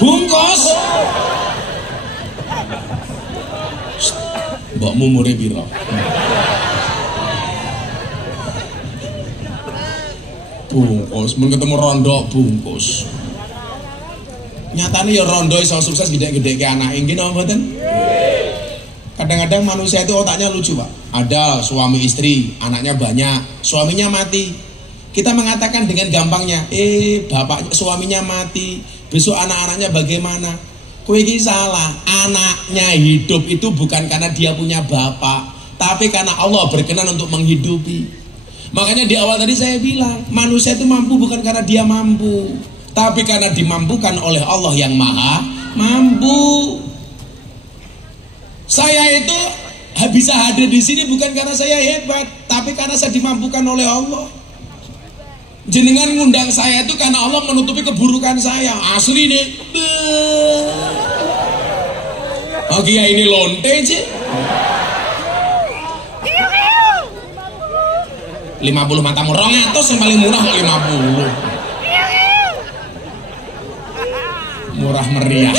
Bungkus. Mbokmu umure piro? Bungkus, mun ketemu rondo bungkus. Nyatane ya rondo iso sukses gede-gede ke anake nggih napa mboten? Kadang-kadang manusia itu otaknya lucu, Pak. Ada suami istri, anaknya banyak, suaminya mati. Kita mengatakan dengan gampangnya, bapaknya suaminya mati, besok anak-anaknya bagaimana? Kowe iki salah. Anaknya hidup itu bukan karena dia punya bapak, tapi karena Allah berkenan untuk menghidupi. Makanya di awal tadi saya bilang, manusia itu mampu bukan karena dia mampu, tapi karena dimampukan oleh Allah yang maha mampu. Saya itu bisa hadir di sini bukan karena saya hebat, tapi karena saya dimampukan oleh Allah. Jenengan ngundang saya itu karena Allah menutupi keburukan saya. Asli nih. Oh iya ini lonte sih. 50 matamu 200 yang paling murah 50. Murah meriah.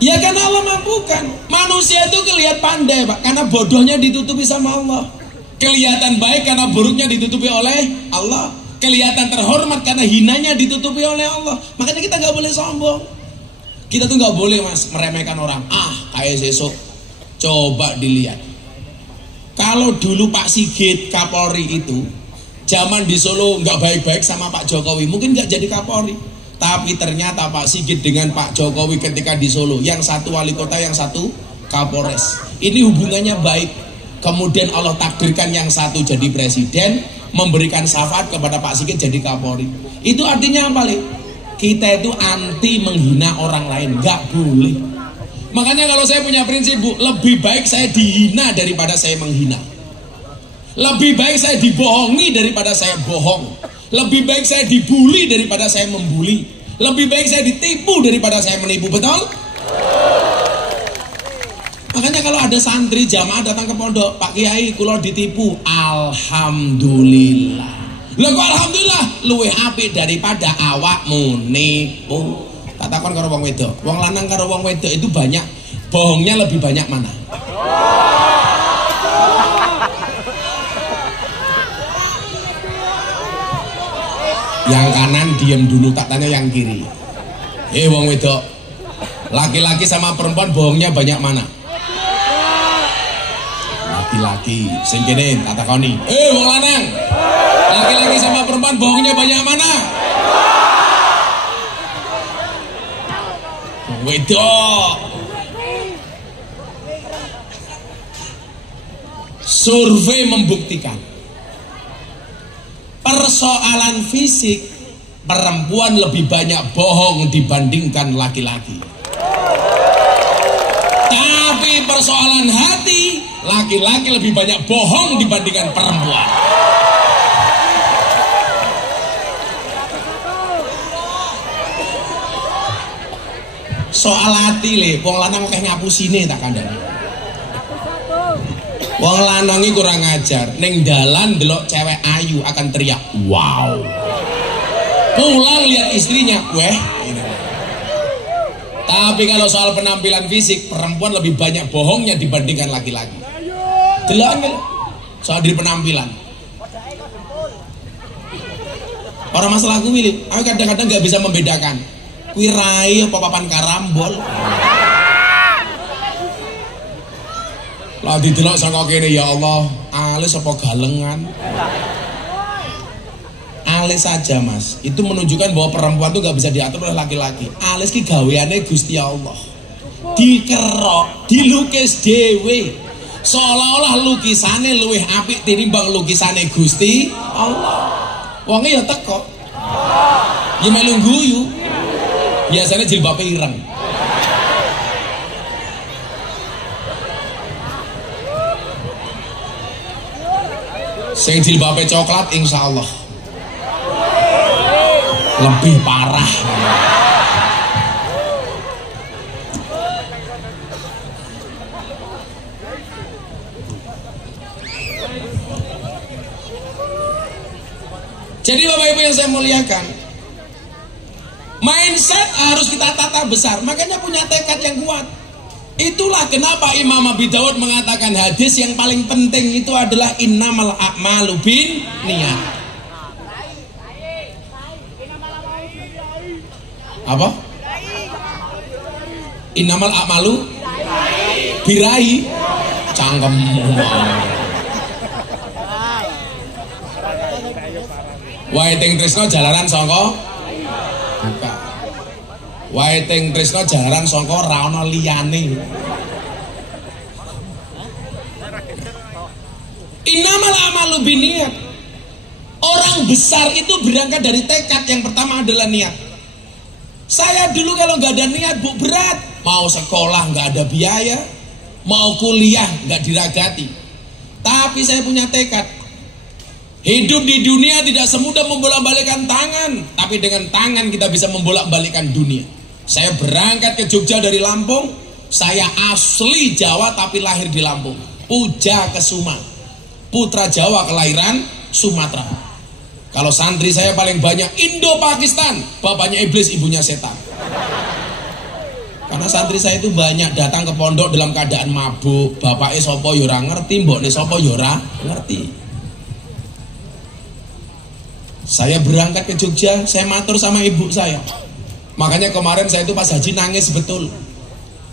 Ya karena Allah mampukan. Manusia itu kelihatan pandai, Pak, karena bodohnya ditutupi sama Allah. Kelihatan baik karena buruknya ditutupi oleh Allah. Kelihatan terhormat karena hinanya ditutupi oleh Allah. Makanya kita nggak boleh sombong. Kita tuh nggak boleh, Mas, meremehkan orang. Kayak sesuk. Coba dilihat. Kalau dulu Pak Sigit Kapolri itu zaman di Solo nggak baik-baik sama Pak Jokowi, mungkin nggak jadi Kapolri. Tapi ternyata Pak Sigit dengan Pak Jokowi ketika di Solo, yang satu wali kota, yang satu Kapolres. Ini hubungannya baik. Kemudian Allah takdirkan yang satu jadi presiden, memberikan syafaat kepada Pak Sigit jadi Kapolri. Itu artinya apa, Le? Kita itu anti menghina orang lain, nggak boleh. Makanya kalau saya punya prinsip, Bu, lebih baik saya dihina daripada saya menghina. Lebih baik saya dibohongi daripada saya bohong. Lebih baik saya dibully daripada saya membuli. Lebih baik saya ditipu daripada saya menipu. Betul? Makanya kalau ada santri jamaah datang ke pondok, Pak Kiai kula ditipu, alhamdulillah. Lah kok alhamdulillah luwih apik daripada awakmu nipu. Katakan karo wong wedok, wong lanang karo wong wedok itu banyak bohongnya lebih banyak mana? Yang kanan diem dulu, tak tanya yang kiri. Wong wedok, laki-laki sama perempuan bohongnya banyak mana? Laki-laki, sing kene tak takoni. Wong lanang, laki-laki sama perempuan bohongnya banyak mana? Wedok. Survei membuktikan persoalan fisik perempuan lebih banyak bohong dibandingkan laki-laki. Tapi persoalan hati laki-laki lebih banyak bohong dibandingkan perempuan. Soal hati le, wong lanang akeh ngapusine tak kandhani. Wong lanang iki kurang ajar, ning dalan delok cewek ayu akan teriak, "Wow." Pulang lihat istrinya, "Weh." Tapi kalau soal penampilan fisik, perempuan lebih banyak bohongnya dibandingkan laki-laki. Delok soal diri penampilan. Orang masalah aku milih, aku kadang-kadang nggak bisa membedakan. Kuwi rai apa papan karambol. Lah didelok saka kene, ya Allah, alis apa galengan? Alis saja, Mas. Itu menunjukkan bahwa perempuan itu gak bisa diatur oleh laki-laki. Alis ki gaweane Gusti Allah. Dikerok, dilukis dhewe. Seolah-olah lukisane luwih apik tinimbang lukisane Gusti Allah. Wonge ya teko. Ya melu guyu. Biasanya jilbabe ireng. Sing jilbabe coklat insyaallah lebih parah. Jadi Bapak Ibu yang saya muliakan, mindset harus kita tata besar, makanya punya tekad yang kuat. Itulah kenapa Imam Abi Dawud mengatakan hadis yang paling penting itu adalah innamal a'malu bin niat. Apa? Innamal a'malu birai. Cangkem. Wae ting tresno jalaran sangka buka. Wae ting tresno jalaran sangka ra ana liyane. Innamal a'malu binniyat. Orang besar itu berangkat dari tekad. Yang pertama adalah niat. Saya dulu kalau nggak ada niat, Bu, berat. Mau sekolah nggak ada biaya, mau kuliah nggak diragati. Tapi saya punya tekad. Hidup di dunia tidak semudah membolak-balikkan tangan, tapi dengan tangan kita bisa membolak-balikkan dunia. Saya berangkat ke Jogja dari Lampung. Saya asli Jawa tapi lahir di Lampung. Puja Kesuma, putra Jawa kelahiran Sumatera. Kalau santri saya paling banyak Indo-Pakistan, bapaknya iblis, ibunya setan. Karena santri saya itu banyak datang ke pondok dalam keadaan mabuk. Bapaknya sopo yora ngerti, mboknya sopo yora ngerti. Saya berangkat ke Jogja, saya matur sama ibu saya. Makanya kemarin saya itu pas haji nangis betul.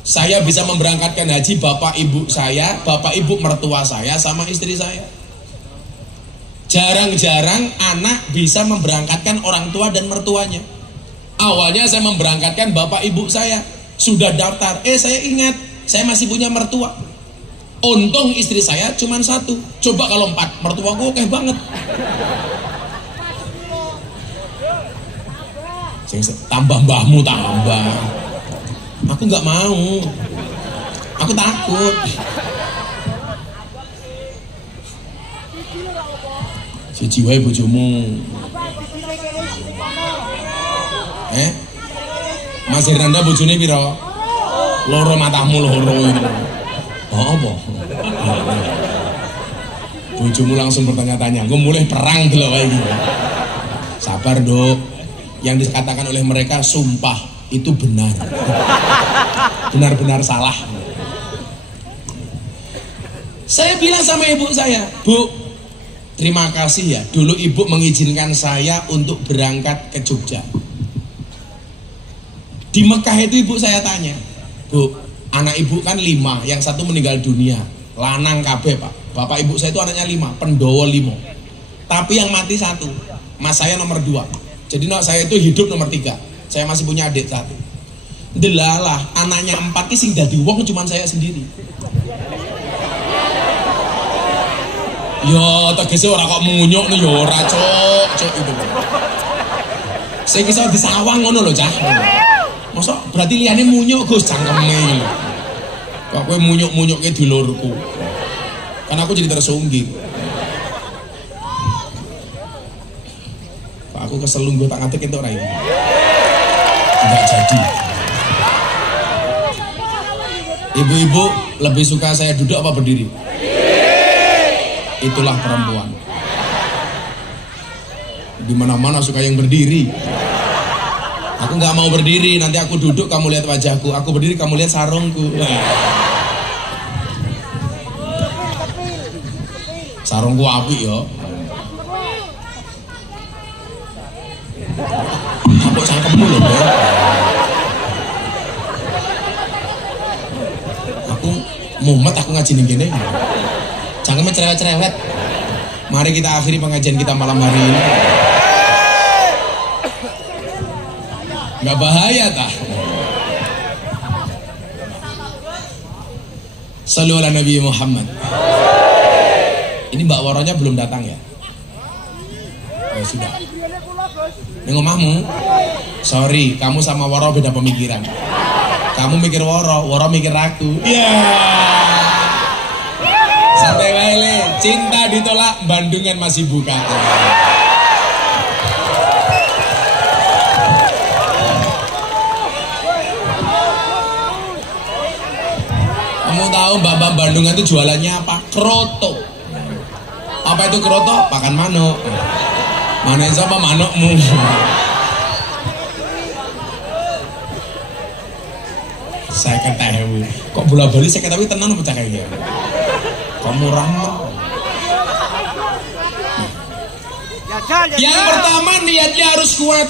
Saya bisa memberangkatkan haji bapak ibu saya, bapak ibu mertua saya, sama istri saya. Jarang-jarang anak bisa memberangkatkan orang tua dan mertuanya. Awalnya saya memberangkatkan bapak ibu saya. Sudah daftar, saya ingat saya masih punya mertua. Untung istri saya cuma satu. Coba kalau 4, mertuaku oke banget. Tambah mbahmu tambah. Aku nggak mau. Aku takut. Si jiwa bojomu. Mas Hernanda bojone piro? Loro matamu loro itu. Oh apa? Bojomu langsung bertanya-tanya. Gue mulai perang dulu kayak gitu. Sabar, Dok. Yang dikatakan oleh mereka sumpah itu benar. Benar-benar salah. Saya bilang sama ibu saya, Bu, terima kasih ya, dulu ibu mengizinkan saya untuk berangkat ke Jogja. Di Mekah itu ibu saya tanya, Bu, anak ibu kan 5, yang 1 meninggal dunia, lanang kabeh Pak. Bapak ibu saya itu anaknya 5, pendowo 5. Tapi yang mati 1, mas saya nomor 2. Jadi saya itu hidup nomor 3. Saya masih punya adik 1. Delalah, anaknya 4 sing dadi wong cuma saya sendiri. Ya tegese ora kok munyuk no ya ora cok itu. Saya kisah disawang ngono lho, Cah. Masa berarti liyane munyuk Gus cangkeme. Kok kowe munyuk-munyuke dulurku. Kan aku jadi tersungging. Aku keselung gue tak ngantek itu orang ini. Enggak jadi. Ibu-ibu lebih suka saya duduk apa berdiri? Itulah perempuan. Di mana-mana suka yang berdiri. Aku nggak mau berdiri, nanti aku duduk kamu lihat wajahku. Aku berdiri kamu lihat sarungku. Sarungku apik ya. Kok cangkemmu lho, Bro. Aku mumet aku ngaji ning kene. Cangkemnya cerewet-cerewet. Mari kita akhiri pengajian kita malam hari ini. Enggak bahaya tah? Sallu ala Nabi Muhammad. Ini Mbak Woronya belum datang ya? Oh, sudah. Ini ngomahmu, sorry, kamu sama Woro beda pemikiran. Kamu mikir Woro, Woro mikir aku. Santai wae, cinta ditolak, Bandungan masih buka. Kamu tahu Mbak Bandungan itu jualannya apa? Kroto. Apa itu kroto? Pakan manuk. Mana sapa manukmu? Saya ketahui. Kok bola-bali saya ketahui tenan apa cak iki? Kok murah mah. Yang pertama niatnya harus kuat.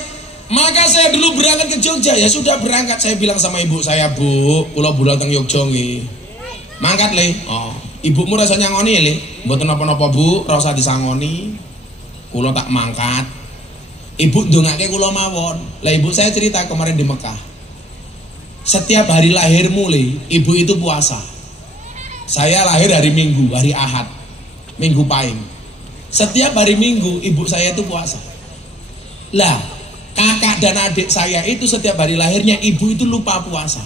Maka saya dulu berangkat ke Jogja, ya sudah berangkat, saya bilang sama ibu saya, Bu, kula budal teng Jogja nggih. Mangkat le. Oh, ibumu rasa nyangoni le. Mboten napa-napa Bu, ora usah disangoni. Kula tak mangkat. Ibu ndongake kula mawon. Lah ibu saya cerita kemarin di Mekah. Setiap hari lahirmu le, ibu itu puasa. Saya lahir hari Minggu, hari Ahad. Minggu Pahing. Setiap hari Minggu ibu saya itu puasa. Lah, kakak dan adik saya itu setiap hari lahirnya ibu itu lupa puasa.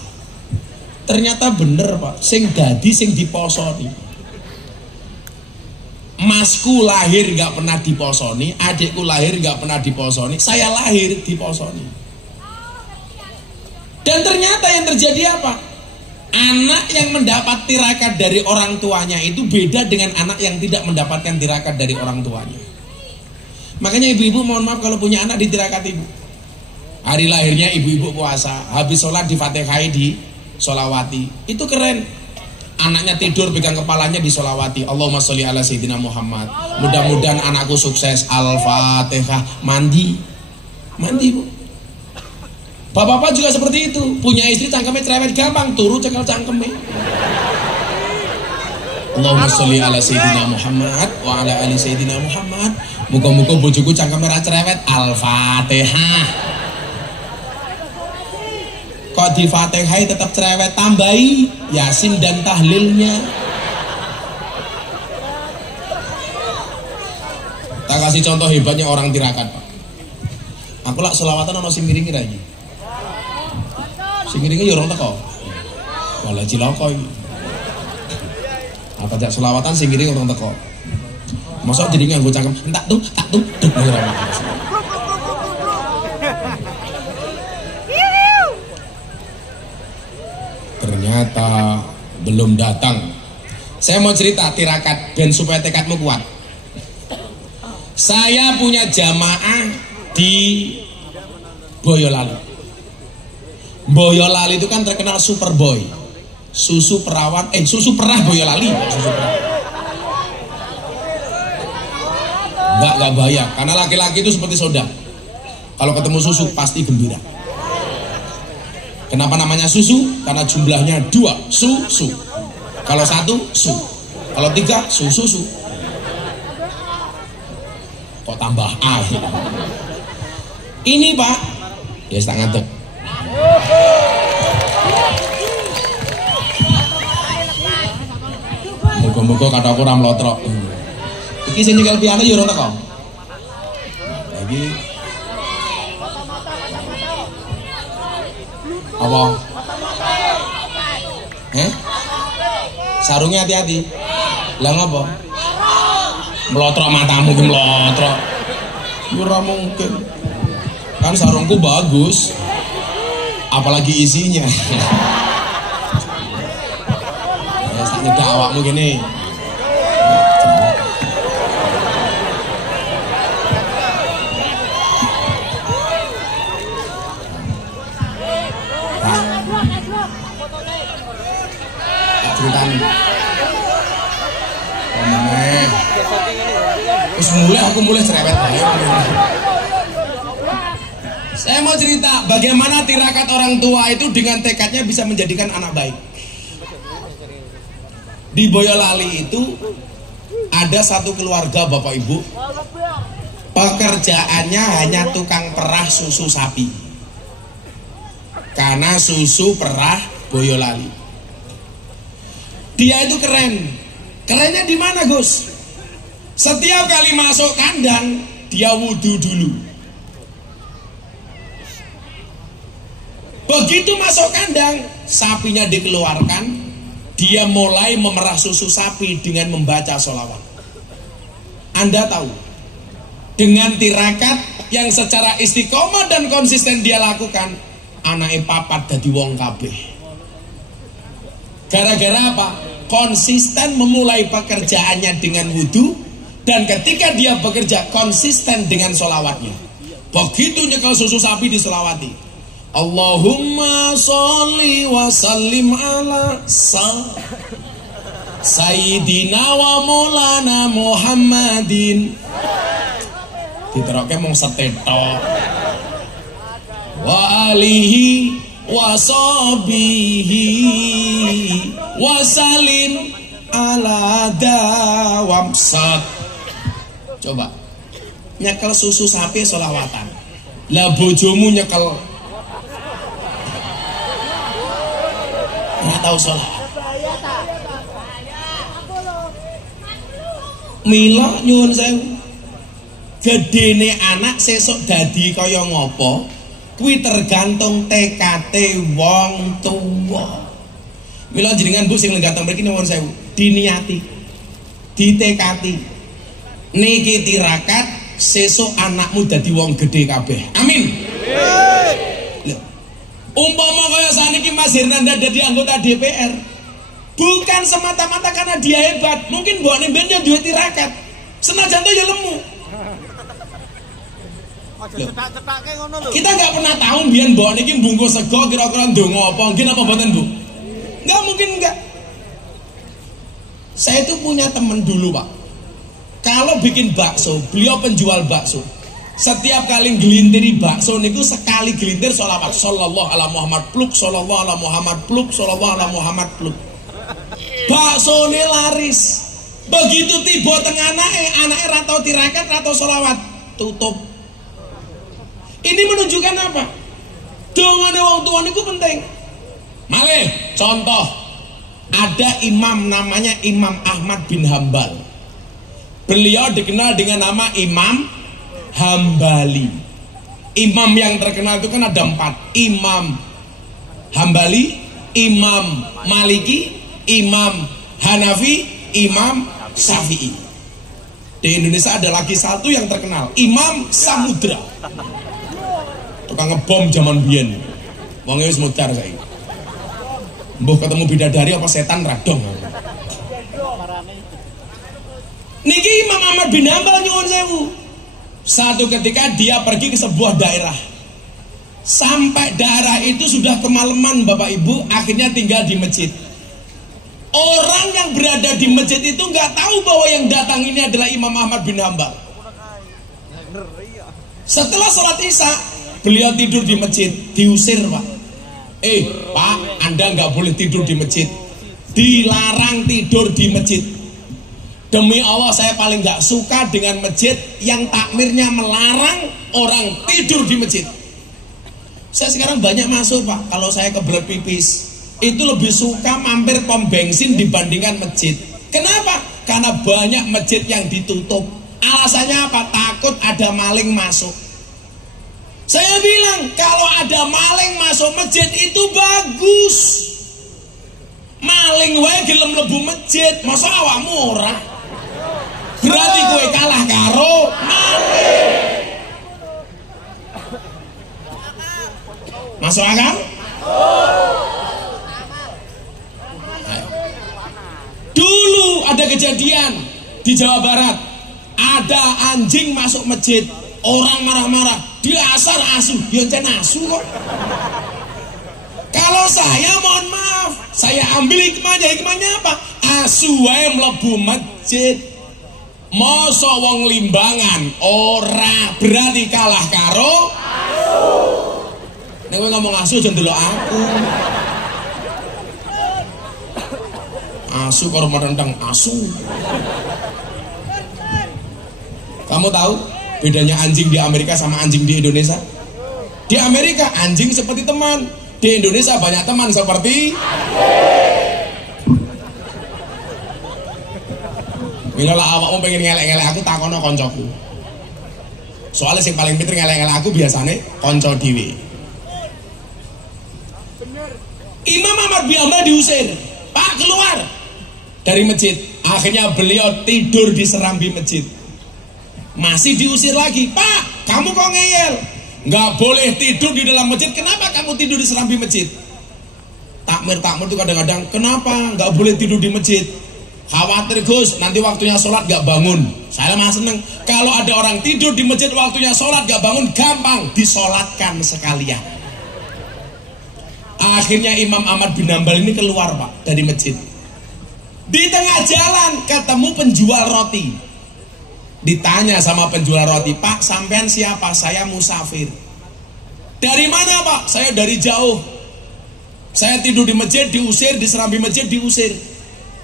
Ternyata bener Pak, sing dadi sing diposoni. Masku lahir gak pernah diposoni, adikku lahir gak pernah diposoni, saya lahir diposoni. Dan ternyata yang terjadi apa? Anak yang mendapat tirakat dari orang tuanya itu beda dengan anak yang tidak mendapatkan tirakat dari orang tuanya. Makanya ibu-ibu mohon maaf kalau punya anak ditirakat ibu. Hari lahirnya ibu-ibu puasa, habis sholat di Fatihai di sholawati. Itu keren. Anaknya tidur pegang kepalanya di sholawati. Allahumma sholli ala sayyidina Muhammad. Mudah-mudahan anakku sukses. Al-Fatihah. Mandi bu. Bapak-bapak juga seperti itu. Punya istri cangkemnya cerewet gampang, turu cekel cangkemnya. Allahumma sholli ala sayyidina Muhammad wa ala ali sayyidina Muhammad. Muga-muga bojoku cangkemnya ra cerewet. Al-Fatihah. Kok di Fatihah tetap cerewet, tambahi Yasin dan tahlilnya. Tak kasih contoh hebatnya orang tirakat Pak. Aku lak selawatan ono sing miringi lagi. Sing miringi ya orang teko. Wala cilaka iki. Apa jak selawatan sing miring orang teko. Mosok jadi nganggo cangkem tak tuh duk ora. Ternyata belum datang. Saya mau cerita tirakat ben supaya tekadmu kuat. Saya punya jamaah di Boyolali. Boyolali itu kan terkenal Superboy. Susu perawan, susu perah Boyolali. Susu perah. Enggak bahaya, karena laki-laki itu seperti soda. Kalau ketemu susu pasti gembira. Kenapa namanya susu? Karena jumlahnya 2, susu. Kalau 1, su. Kalau 3, susu. Kok tambah A? Ini Pak, ya tak ngantuk. Moga-moga kata aku ram lotrok. Iki sing nyekel piano ya ora teko. Lagi apa? Sarungnya hati-hati. Lah ngapa? Melotrok matamu ki melotrok. Ora mungkin. Kan sarungku bagus. Apalagi isinya. Ya sak nyedak awakmu gini. Ceritani. Aku mulai cerewet. Saya mau cerita bagaimana tirakat orang tua itu dengan tekadnya bisa menjadikan anak baik. Di Boyolali itu ada satu keluarga Bapak Ibu, pekerjaannya hanya tukang perah susu sapi. Karena susu perah Boyolali. Dia itu keren. Kerennya di mana, Gus? Setiap kali masuk kandang, dia wudhu dulu. Begitu masuk kandang, sapinya dikeluarkan, dia mulai memerah susu sapi dengan membaca sholawat. Anda tahu, dengan tirakat yang secara istiqomah dan konsisten dia lakukan, anaknya papat dadi wong kabeh. Gara-gara apa? Konsisten memulai pekerjaannya dengan wudhu, Dan ketika dia bekerja konsisten dengan sholawatnya. Begitu nyekel susu sapi diselawati. Allahumma sholli wa sallim ala Sayyidina wa maulana Muhammadin. Diteroke mung setetok. Wa alihi wa sahbihi wa salim ala dawamsat. Coba nyekel susu sapi sholawatan. Lah bojomu nyekel nggak tahu sholat. Mila nyuwun sewu. Gedene anak sesuk dadi kaya ngopo kuwi tergantung tekate wong tuwa. Mila jenengan Bu sing lenggah mriki nyuwun sewu, diniati, ditekati. Niki tirakat sesuk anakmu dadi wong gede kabeh. Amin. Umpama kaya saniki Mas Hernanda dadi anggota DPR, bukan semata-mata karena dia hebat, mungkin mbokne ben yo duwe tirakat. Senajan to ya lemu. Kita nggak pernah tahu biyen mbokne iki mbungkus sego kira-kira ndonga apa, nggih apa mboten, Bu? Enggak mungkin enggak. Saya itu punya teman dulu, Pak. Kalau bikin bakso, beliau penjual bakso. Setiap kali gelintiri bakso niku sekali gelintir sholawat sallallahu ala Muhammad pluk, sallallahu ala Muhammad pluk, sallallahu ala Muhammad pluk. Bakso ini laris. Begitu tiba tengah anake ra tau tirakat, ra tau sholawat, tutup. Ini menunjukkan apa? Dongane wong tua niku penting. Malih contoh, ada imam namanya Imam Ahmad bin Hambal. Beliau dikenal dengan nama Imam Hambali. Imam yang terkenal itu kan ada 4. Imam Hambali, Imam Maliki, Imam Hanafi, Imam Syafi'i. Di Indonesia ada lagi satu yang terkenal, Imam Samudra. Tukang ngebom zaman biyen. Wong wis mudar saiki. Mbah ketemu bidadari apa setan radong. Niki Imam Ahmad bin Hambal nyuwun sewu. Satu ketika dia pergi ke sebuah daerah. Sampai daerah itu sudah kemalaman Bapak Ibu, akhirnya tinggal di masjid. Orang yang berada di masjid itu nggak tahu bahwa yang datang ini adalah Imam Ahmad bin Hambal. Setelah sholat Isya, beliau tidur di masjid, diusir Pak. Pak, Anda nggak boleh tidur di masjid. Dilarang tidur di masjid. Demi Allah saya paling gak suka dengan masjid yang takmirnya melarang orang tidur di masjid. Saya sekarang banyak masuk Pak, kalau saya kebelet pipis itu lebih suka mampir pom bensin dibandingkan masjid. Kenapa? Karena banyak masjid yang ditutup. Alasannya apa? Takut ada maling masuk. Saya bilang kalau ada maling masuk masjid itu bagus. Maling wae gelem mlebu masjid, masa awakmu ora? Berarti gue kalah karo maling. Masuk akal? Dulu ada kejadian di Jawa Barat, ada anjing masuk masjid, orang marah-marah, diasar asu, yoncen asu kok. Kalau saya mohon maaf, saya ambil hikmahnya apa? Asu wae mlebu masjid. Masa wong limbangan ora berarti kalah karo asu. Nek kowe ngomong asu aja ndelok aku. Asu karo merendang asu. Kamu tahu bedanya anjing di Amerika sama anjing di Indonesia? Di Amerika anjing seperti teman, di Indonesia banyak teman seperti Mila lah awakmu pengen ngelek-ngelek aku takono koncoku. Soalnya sing paling pinter ngelek-ngelek aku biasanya konco dhewe. Imam Ahmad bin Hambal diusir, Pak keluar dari masjid. Akhirnya beliau tidur di serambi masjid. Masih diusir lagi, Pak kamu kok ngeyel? Nggak boleh tidur di dalam masjid. Kenapa kamu tidur di serambi masjid? Takmir itu kadang-kadang, kenapa nggak boleh tidur di masjid? Khawatir Gus, nanti waktunya sholat gak bangun. Saya mah seneng. Kalau ada orang tidur di masjid waktunya sholat gak bangun, gampang, disolatkan sekalian. Akhirnya Imam Ahmad bin Hambal ini keluar Pak dari masjid. Di tengah jalan ketemu penjual roti. Ditanya sama penjual roti, Pak sampean siapa? Saya musafir. Dari mana Pak? Saya dari jauh. Saya tidur di masjid diusir, di serambi masjid diusir.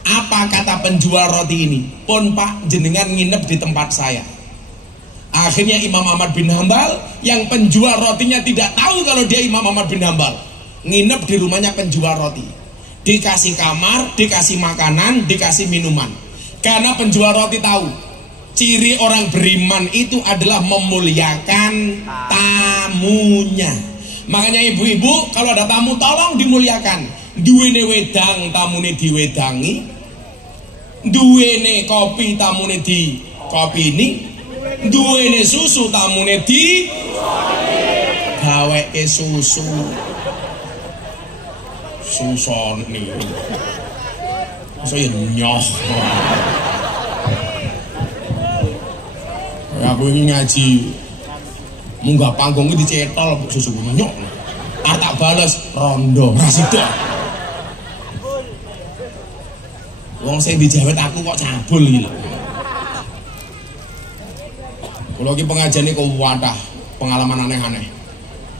Apa kata penjual roti ini? Pun Pak jenengan nginep di tempat saya. Akhirnya Imam Ahmad bin Hambal yang penjual rotinya tidak tahu kalau dia Imam Ahmad bin Hambal, nginep di rumahnya penjual roti. Dikasih kamar, dikasih makanan, dikasih minuman. Karena penjual roti tahu ciri orang beriman itu adalah memuliakan tamunya. Makanya ibu-ibu kalau ada tamu tolong dimuliakan. Duwene wedang tamune diwedangi, duwene kopi tamune di kopini, duwene susu tamune di gaweke susu. Suson nih, saya nyoh. Aku ini ngaji, munggah panggung ini dicetol susu nyok. Tak balas rondo masih dong. Wong saya dijawet aku kok cabul gitu. Kalau lagi pengajian ini kok wadah pengalaman aneh-aneh.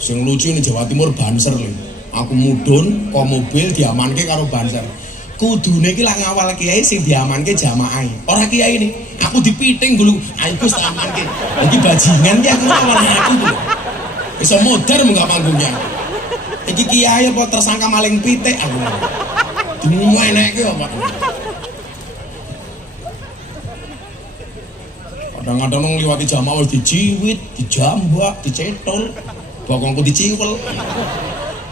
Sing lucu ini Jawa Timur banser lho. Aku mudun kok mobil diamanke karo banser. Kudune iki lak ngawal kiai sing diamanke jamaah. Ora kiai ini. Aku dipiting dulu. Ayo Gus tak amanke. Iki bajingan ki aku ngawal aku lho. Iso modar munggah panggungnya. Iki kiai apa tersangka maling pitik aku. Dimuenekke apa. Kadang-kadang ngliwati jamaah wis dijiwit, dijambak, dicetol, bokongku diciwel.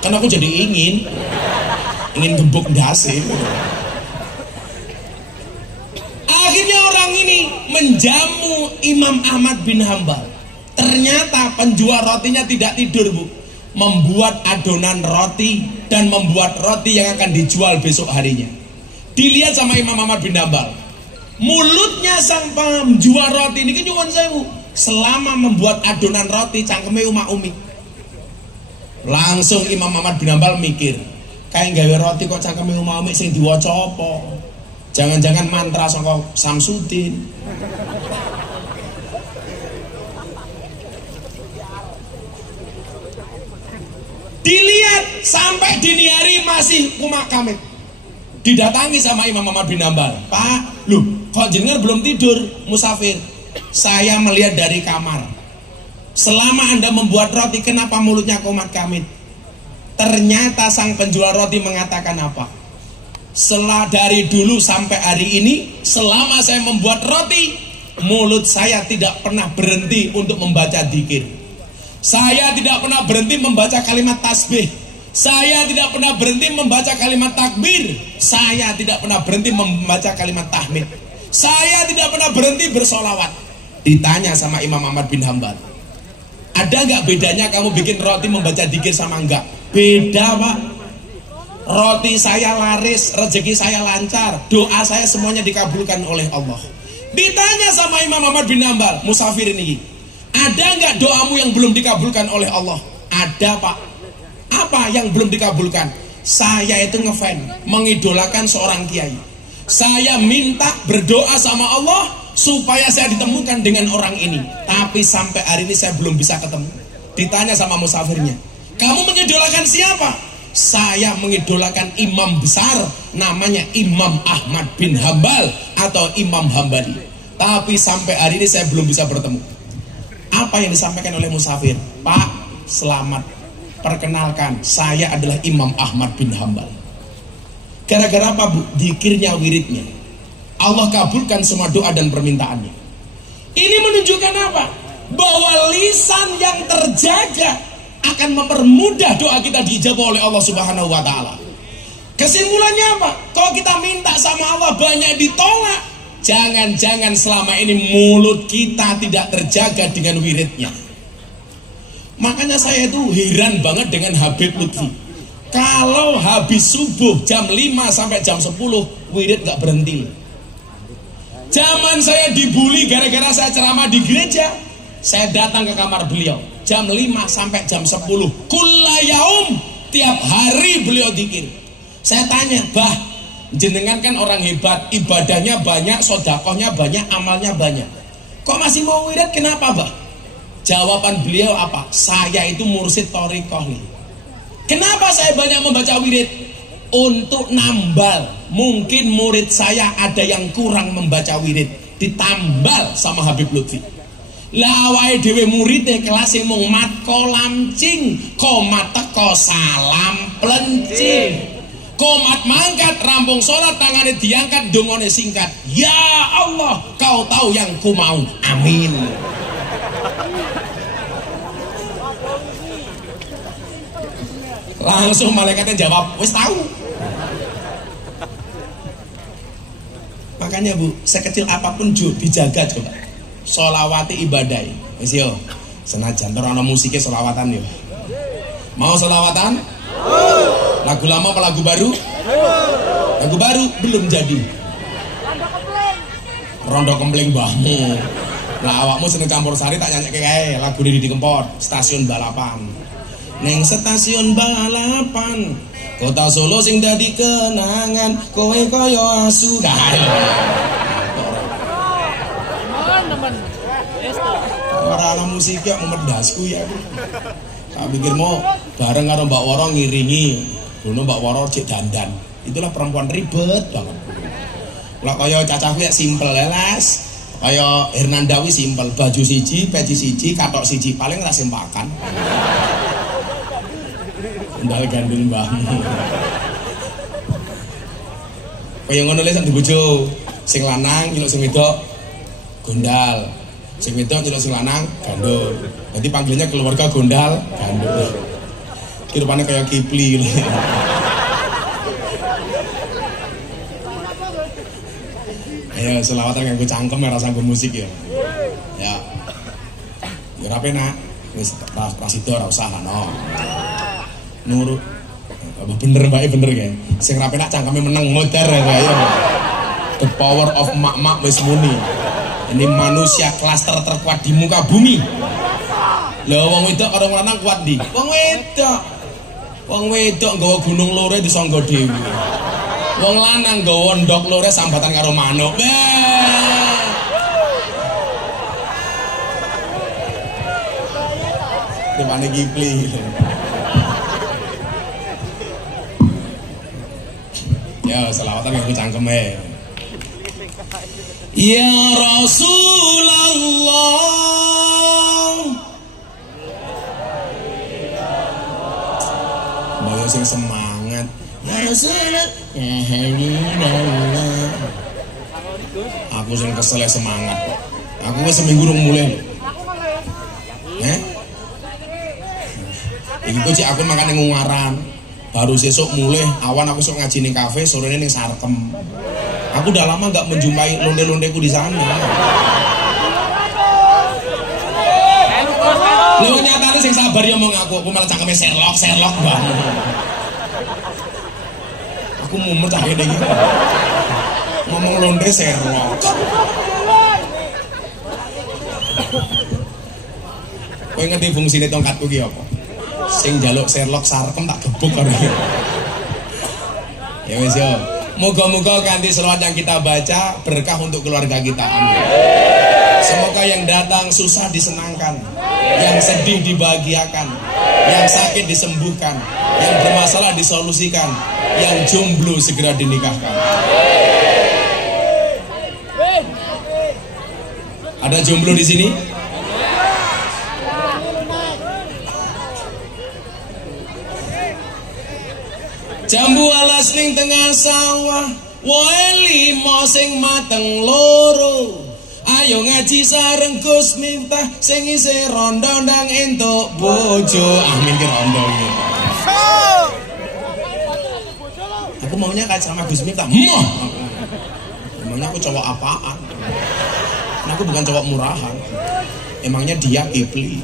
Kan aku jadi ingin gembok ndase. Akhirnya orang ini menjamu Imam Ahmad bin Hambal. Ternyata penjual rotinya tidak tidur Bu, membuat adonan roti dan membuat roti yang akan dijual besok harinya. Dilihat sama Imam Ahmad bin Hambal, mulutnya sang penjual roti ini nyuwun sewu, selama membuat adonan roti cangkeme umak-umi. Langsung Imam Ahmad bin Hambal mikir, kayak gawe roti kok cangkeme umak-umi sing diwaca apa? Jangan-jangan mantra saka Samsudin. Dilihat sampai dini hari masih kumak kamit. Didatangi sama Imam Ahmad bin Hambal, Pak, loh kok jenengan belum tidur musafir? Saya melihat dari kamar, selama Anda membuat roti kenapa mulutnya kumat kamit? Ternyata sang penjual roti mengatakan apa? Setelah dari dulu sampai hari ini, selama saya membuat roti, mulut saya tidak pernah berhenti untuk membaca dzikir. Saya tidak pernah berhenti membaca kalimat tasbih. Saya tidak pernah berhenti membaca kalimat takbir. Saya tidak pernah berhenti membaca kalimat tahmid. Saya tidak pernah berhenti bersolawat. Ditanya sama Imam Ahmad bin Hambal, ada nggak bedanya kamu bikin roti membaca dzikir sama enggak? Beda Pak. Roti saya laris, rezeki saya lancar, doa saya semuanya dikabulkan oleh Allah. Ditanya sama Imam Ahmad bin Hambal, musafir ini, ada nggak doamu yang belum dikabulkan oleh Allah? Ada Pak. Apa yang belum dikabulkan? Saya itu ngefan, mengidolakan seorang kiai. Saya minta berdoa sama Allah supaya saya ditemukan dengan orang ini. Tapi sampai hari ini saya belum bisa ketemu. Ditanya sama musafirnya, kamu mengidolakan siapa? Saya mengidolakan imam besar, namanya Imam Ahmad bin Hambal atau Imam Hambali. Tapi sampai hari ini saya belum bisa bertemu. Apa yang disampaikan oleh musafir? Pak, selamat. Perkenalkan, saya adalah Imam Ahmad bin Hambal. Gara-gara apa Bu? Dzikirnya, wiridnya. Allah kabulkan semua doa dan permintaannya. Ini menunjukkan apa? Bahwa lisan yang terjaga akan mempermudah doa kita dijawab oleh Allah Subhanahu wa Ta'ala. Kesimpulannya apa? Kalau kita minta sama Allah banyak ditolak, jangan-jangan selama ini mulut kita tidak terjaga dengan wiridnya. Makanya saya itu heran banget dengan Habib Lutfi. Kalau habis subuh jam 5 sampai jam 10 wirid gak berhenti. Zaman saya dibully gara-gara saya ceramah di gereja. Saya datang ke kamar beliau jam 5 sampai jam 10. Kulla yaum, tiap hari beliau dzikir. Saya tanya, "Bah, jenengan kan orang hebat, ibadahnya banyak, sedekahnya banyak, amalnya banyak. Kok masih mau wirid, kenapa, Bah?" Jawaban beliau apa? "Saya itu mursyid thariqah nih. Kenapa saya banyak membaca wirid? Untuk nambal. Mungkin murid saya ada yang kurang membaca wirid, ditambal sama Habib Lutfi. Lah awake dhewe muride kelas mung mat kolamcing, komat teko salam plencing. Komat mangkat, rampung sholat, tangannya diangkat, dongone singkat. Ya Allah, kau tahu yang ku mau. Amin. Langsung malaikatnya jawab, wis tahu. Makanya Bu, sekecil apapun dijaga coba. Sholawati ibadah. Wis yo, senajan ora ana musiknya sholawatan yo. Mau sholawatan? Lagu lama apa lagu baru? Lagu baru belum jadi. Rondo Kempling mbahmu. Lah awakmu seneng campur sari tak nyanyeke kae lagu Didi Kempot, Stasiun Balapan. Neng stasiun balapan, kota Solo sing dadi kenangan, kowe kaya asu. Ora ana musik kok medasku ya. Tak pikir mau bareng karo Mbak Woro ngiringi. Dulu Mbak Woro cek dandan. Itulah perempuan ribet banget. Lah kaya cacahku ya simpel lelas. Kaya Hernandawi simpel, baju siji, peci siji, katok siji, paling ra sempakan. Ndal gandul mbahmu. Kaya ngono le sak dibojo. Sing lanang nyeluk sing wedok gondal. Sing wedok nyeluk sing lanang gandul. Jadi panggilnya keluarga gondal gandul. Kirupane kaya Kipli. Ayo selawatan kanggo cangkem ora sanggo musik ya. Ya. Ya ora penak. Wis prasido ora usah no. Nurut. Bener bae bener kae. Sing ra penak cangkeme meneng modar kae. The power of mak-mak wis muni. Ini manusia klaster terkuat di muka bumi. Lah wong wedok karo lanang kuat ndi? Wong wedok. Wong wedok nggawa gunung lore disangga dhewe. Wong lanang nggawa ndok lore sambatan karo manuk. Depane Kipli. Ya, selawatan yang cangkeme. Ya Rasulullah, Mbak sing semangat. Ya Rasulullah, ya Habibullah. Aku sing kesel semangat. Aku wis seminggu rung mulai. Iki kok cek aku makan ning Ungaran. Baru sesuk mulai awan aku sok ngaji ning kafe, sorene ning Sarkem. Aku udah lama gak menjumpai londe-londeku di sana. Lho nyatane sing sabar ya omong aku malah cangkeme Sherlock banget. Aku mumet cah ngene iki. Ngomong londe Sherlock. Kowe ngerti fungsine tongkatku ki apa? Sing njaluk Sherlock Sarkem tak gebuk karo iki. Ya wis yo. Moga-moga kanthi selawat yang kita baca berkah untuk keluarga kita. Amin. Semoga yang datang susah disenangkan, yang sedih dibahagiakan, yang sakit disembuhkan, yang bermasalah disolusikan, yang jomblo segera dinikahkan. Ada jomblo di sini? Jambu alas ning tengah sawah, wae limo sing mateng loro. Ayo ngaji sareng Gus Miftah, sing isih rondo ndang entuk bojo. Amin ki rondo iki. Aku maunya kayak sama Gus Miftah. Emangnya aku cowok apaan? Aku bukan cowok murahan. Emangnya dia Kipli.